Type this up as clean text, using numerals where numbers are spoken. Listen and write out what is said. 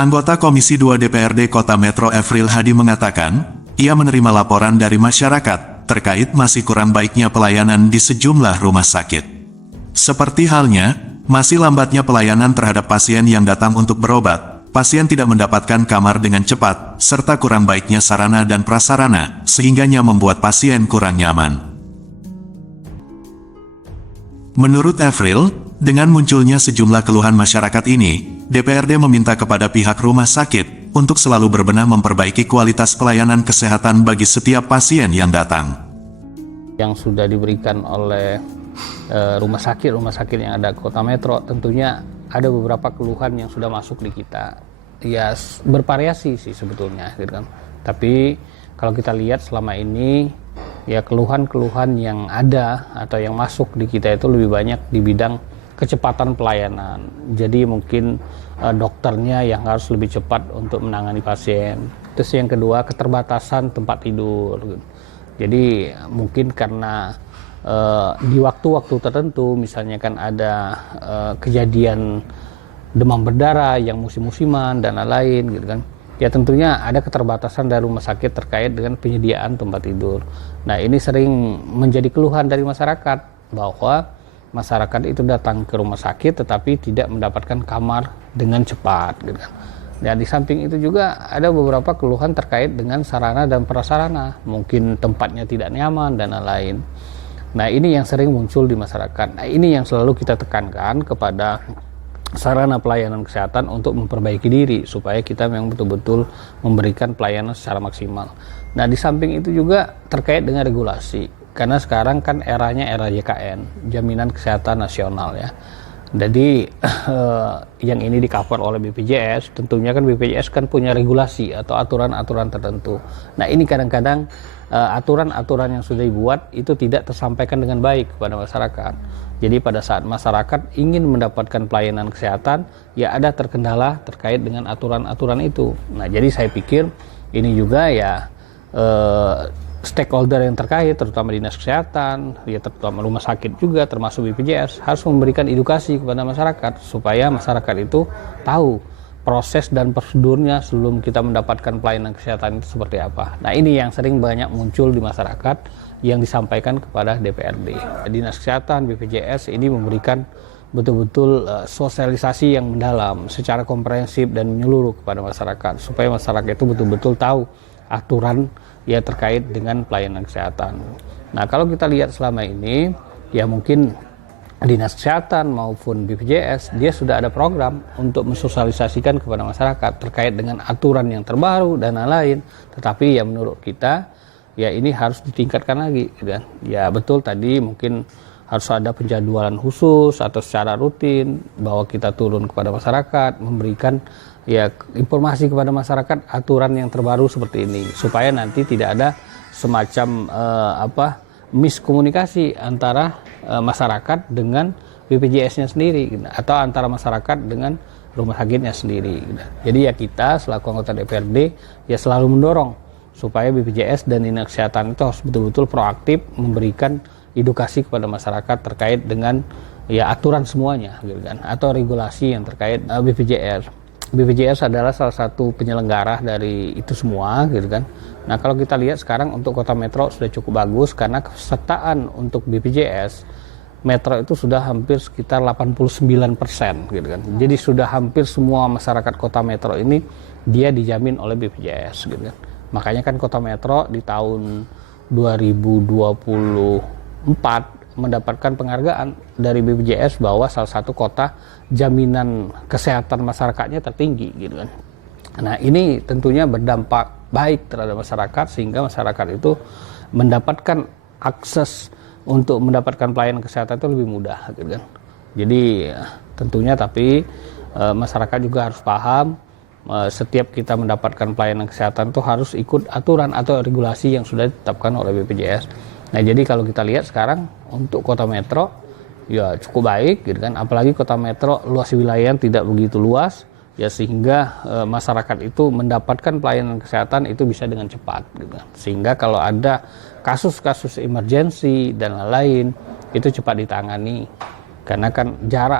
Anggota Komisi 2 DPRD Kota Metro Efril Hadi mengatakan, ia menerima laporan dari masyarakat terkait masih kurang baiknya pelayanan di sejumlah rumah sakit. Seperti halnya, masih lambatnya pelayanan terhadap pasien yang datang untuk berobat, pasien tidak mendapatkan kamar dengan cepat, serta kurang baiknya sarana dan prasarana, sehingganya membuat pasien kurang nyaman. Menurut Efril, dengan munculnya sejumlah keluhan masyarakat ini, DPRD meminta kepada pihak rumah sakit untuk selalu berbenah memperbaiki kualitas pelayanan kesehatan bagi setiap pasien yang datang. Yang sudah diberikan oleh rumah sakit yang ada di Kota Metro, tentunya ada beberapa keluhan yang sudah masuk di kita. Ya bervariasi sih sebetulnya, gitu kan. Tapi kalau kita lihat selama ini, ya keluhan-keluhan yang ada atau yang masuk di kita itu lebih banyak di bidang kecepatan pelayanan. Jadi mungkin dokternya yang harus lebih cepat untuk menangani pasien. Terus yang kedua, keterbatasan tempat tidur. Jadi mungkin karena di waktu-waktu tertentu, misalnya kan ada kejadian demam berdarah yang musim-musiman dan lain-lain, gitu kan. Ya tentunya ada keterbatasan dari rumah sakit terkait dengan penyediaan tempat tidur. Nah ini sering menjadi keluhan dari masyarakat bahwa masyarakat itu datang ke rumah sakit tetapi tidak mendapatkan kamar dengan cepat, gitu kan. Dan di samping itu juga ada beberapa keluhan terkait dengan sarana dan prasarana, mungkin tempatnya tidak nyaman dan lain-lain. Nah ini yang sering muncul di masyarakat. Nah ini yang selalu kita tekankan kepada sarana pelayanan kesehatan untuk memperbaiki diri supaya kita memang betul-betul memberikan pelayanan secara maksimal. Nah di samping itu juga terkait dengan regulasi. Karena sekarang kan eranya era JKN, Jaminan Kesehatan Nasional ya. Jadi yang ini di-cover oleh BPJS, tentunya kan BPJS kan punya regulasi atau aturan-aturan tertentu. Nah ini kadang-kadang aturan-aturan yang sudah dibuat itu tidak tersampaikan dengan baik kepada masyarakat. Jadi pada saat masyarakat ingin mendapatkan pelayanan kesehatan, ya ada terkendala terkait dengan aturan-aturan itu. Nah jadi saya pikir ini juga ya stakeholder yang terkait, terutama dinas kesehatan, ya terutama rumah sakit juga, termasuk BPJS, harus memberikan edukasi kepada masyarakat supaya masyarakat itu tahu proses dan prosedurnya sebelum kita mendapatkan pelayanan kesehatan itu seperti apa. Nah ini yang sering banyak muncul di masyarakat yang disampaikan kepada DPRD. Dinas kesehatan, BPJS ini memberikan betul-betul sosialisasi yang mendalam, secara komprehensif dan menyeluruh kepada masyarakat, supaya masyarakat itu betul-betul tahu aturan ya terkait dengan pelayanan kesehatan. Nah kalau kita lihat selama ini ya mungkin dinas kesehatan maupun BPJS dia sudah ada program untuk mensosialisasikan kepada masyarakat terkait dengan aturan yang terbaru dan lain-lain. Tetapi ya menurut kita ya ini harus ditingkatkan lagi, gitu kan. Ya betul tadi mungkin harus ada penjadwalan khusus atau secara rutin bahwa kita turun kepada masyarakat memberikan ya informasi kepada masyarakat aturan yang terbaru seperti ini supaya nanti tidak ada semacam miskomunikasi antara masyarakat dengan BPJS-nya sendiri gitu, atau antara masyarakat dengan rumah sakitnya sendiri gitu. Jadi ya kita selaku anggota DPRD ya selalu mendorong supaya BPJS dan dinas kesehatan itu harus betul-betul proaktif memberikan edukasi kepada masyarakat terkait dengan ya aturan semuanya gitu kan, atau regulasi yang terkait BPJS. BPJS adalah salah satu penyelenggara dari itu semua gitu kan. Nah kalau kita lihat sekarang untuk Kota Metro sudah cukup bagus karena kesertaan untuk BPJS Metro itu sudah hampir sekitar 89% gitu kan. Jadi sudah hampir semua masyarakat Kota Metro ini dia dijamin oleh BPJS gitu kan. Makanya kan Kota Metro di tahun 2024 mendapatkan penghargaan dari BPJS bahwa salah satu kota jaminan kesehatan masyarakatnya tertinggi gitu kan. Nah ini tentunya berdampak baik terhadap masyarakat sehingga masyarakat itu mendapatkan akses untuk mendapatkan pelayanan kesehatan itu lebih mudah gitu kan. Jadi tentunya tapi masyarakat juga harus paham setiap kita mendapatkan pelayanan kesehatan itu harus ikut aturan atau regulasi yang sudah ditetapkan oleh BPJS. Nah jadi kalau kita lihat sekarang untuk Kota Metro ya cukup baik gitu kan, apalagi Kota Metro luas wilayah tidak begitu luas ya sehingga masyarakat itu mendapatkan pelayanan kesehatan itu bisa dengan cepat gitu kan. Sehingga kalau ada kasus-kasus emergensi dan lain-lain itu cepat ditangani karena kan jarak